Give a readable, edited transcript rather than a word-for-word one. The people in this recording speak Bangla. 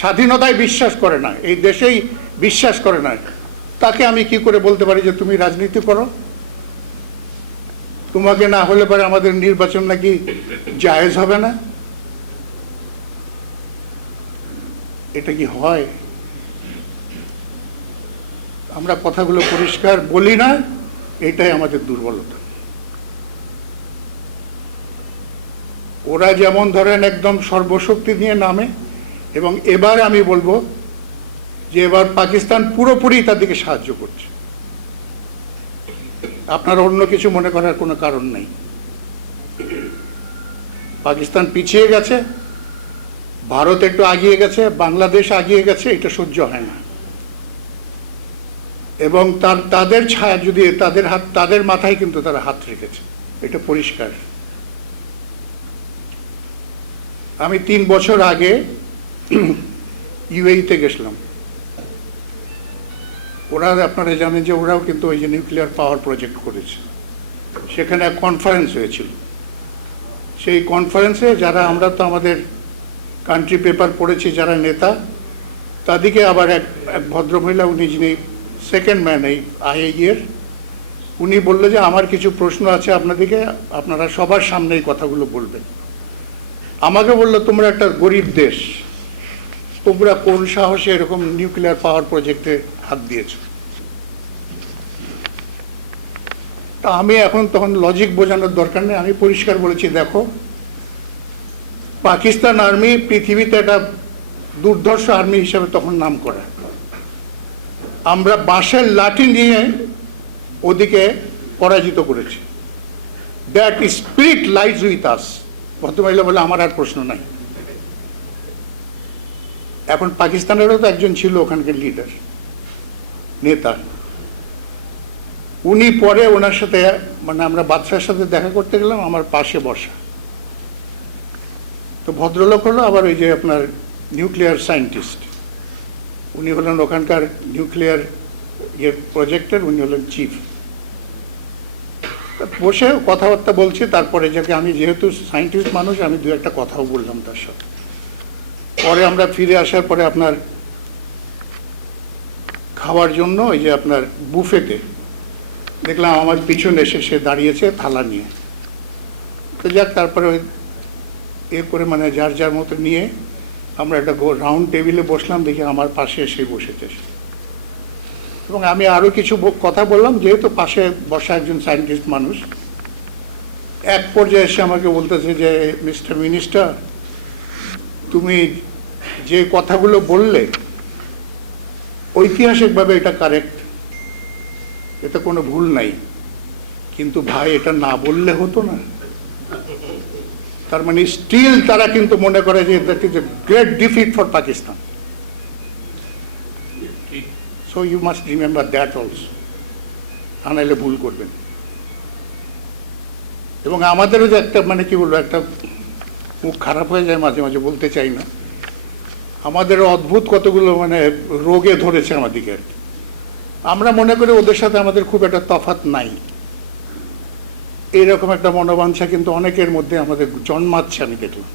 স্বাধীনতায় বিশ্বাস করে না, এই দেশেই বিশ্বাস করে না, তাকে আমি কি করে বলতে পারি যে তুমি রাজনীতি করো? তোমাকে না হলে পরে আমাদের নির্বাচন নাকি জায়েজ হবে না? এটা কি হয়? আমরা কথাগুলো পরিষ্কার বলি না, এটাই আমাদের দুর্বলতা। ওরা যেমন ধরেন একদম সর্বশক্তি নিয়ে নামে, এবং এবার আমি বলবো যে এবার পাকিস্তান পুরোপুরি তাদেরকে সাহায্য করছে। আপনার অন্য কিছু মনে করার কোনো কারণ নেই। পাকিস্তান পিছিয়ে গেছে, ভারত একটু আগিয়ে গেছে, বাংলাদেশ আগিয়ে গেছে, এটা সহ্য হয় না। এবং তাদের ছায়া যদি তাদের মাথায় কিন্তু তারা হাত রেখেছে, এটা পরিষ্কার। আমি 3 বছর আগে ইউএইতে গেছিলাম। ওরা, আপনারা জানেন যে ওরাও কিন্তু ওই যে নিউক্লিয়ার পাওয়ার প্রজেক্ট করেছে। সেখানে এক কনফারেন্স হয়েছিল। সেই কনফারেন্সে যারা, আমরা তো আমাদের কান্ট্রি পেপার পড়েছি যারা নেতা, তাদেরকে আবার এক ভদ্রমহিলা, উনি যিনি সেকেন্ড ম্যান এই আইএইএর, উনি বললো যে আমার কিছু প্রশ্ন আছে আপনাদেরকে, আপনারা সবার সামনে এই কথাগুলো বলবেন। আমাকে বললো তোমরা একটা গরিব দেশ, তোমরা কোন সাহসে এরকম নিউক্লিয়ার পাওয়ার প্রজেক্টে হাত দিয়েছ? তা আমি এখন তখন লজিক বোঝানোর দরকার নেই, আমি পরিষ্কার বলেছি, দেখো পাকিস্তান আর্মি পৃথিবীতে একটা দুর্ধর্ষ আর্মি হিসেবে তখন নাম করা। আমরা বাঁশের লাঠি নিয়ে ওদিকে পরাজিত করেছি। That spirit lies with us. ভদ্রমহিলা বলে আমার আর প্রশ্ন নাই। এখন পাকিস্তানেরও তো একজন ছিল ওখানকার লিডার, নেতা, উনি পরে ওনার সাথে, মানে আমরা বাদশার সাথে দেখা করতে গেলাম, আমার পাশে বসা। তো ভদ্রলোক হলো আবার ওই যে আপনার নিউক্লিয়ার সায়েন্টিস্ট, উনি হলেন ওখানকার নিউক্লিয়ার প্রজেক্টের, উনি হলেন চিফ। বসে কথাবার্তা বলছি, তারপরে যাকে আমি যেহেতু সায়েন্টিস্ট মানুষ, আমি দু একটা কথাও বললাম তার সাথে। পরে আমরা ফিরে আসার পরে আপনার খাওয়ার জন্য ওই যে আপনার বুফেতে দেখলাম আমার পিছনে এসে সে দাঁড়িয়েছে থালা নিয়ে। তো যাক, তারপরে ওই করে মানে যার যার মতো নিয়ে আমরা একটা রাউন্ড টেবিলে বসলাম, দেখি আমার পাশে এসে বসেছে। এবং আমি আরও কিছু কথা বললাম, যেহেতু পাশে বসা একজন সায়েন্টিস্ট মানুষ। এক পর্যায়ে এসে আমাকে বলতেছে যে মিস্টার মিনিস্টার, তুমি যে কথাগুলো বললে ঐতিহাসিকভাবে এটা কারেক্ট, এতে কোনো ভুল নাই, কিন্তু ভাই এটা না বললে হতো না? তার মানে স্টিল তারা কিন্তু মনে করে যে that is a great defeat for Pakistan. So you must remember that also, আনাইলে ভুল করবেন। এবং আমাদেরও যে একটা, মানে কি বলবো, একটা মুখ খারাপ হয়ে যায় মাঝে মাঝে, বলতে চাই না, আমাদেরও অদ্ভুত কতগুলো মানে রোগে ধরেছে আমাদেরকে। আমরা মনে করি ওদের সাথে আমাদের খুব একটা তফাৎ নাই, এইরকম একটা মনোবাঞ্ছা কিন্তু অনেকের মধ্যে আমাদের জন্মাচ্ছে, আমি দেখলাম।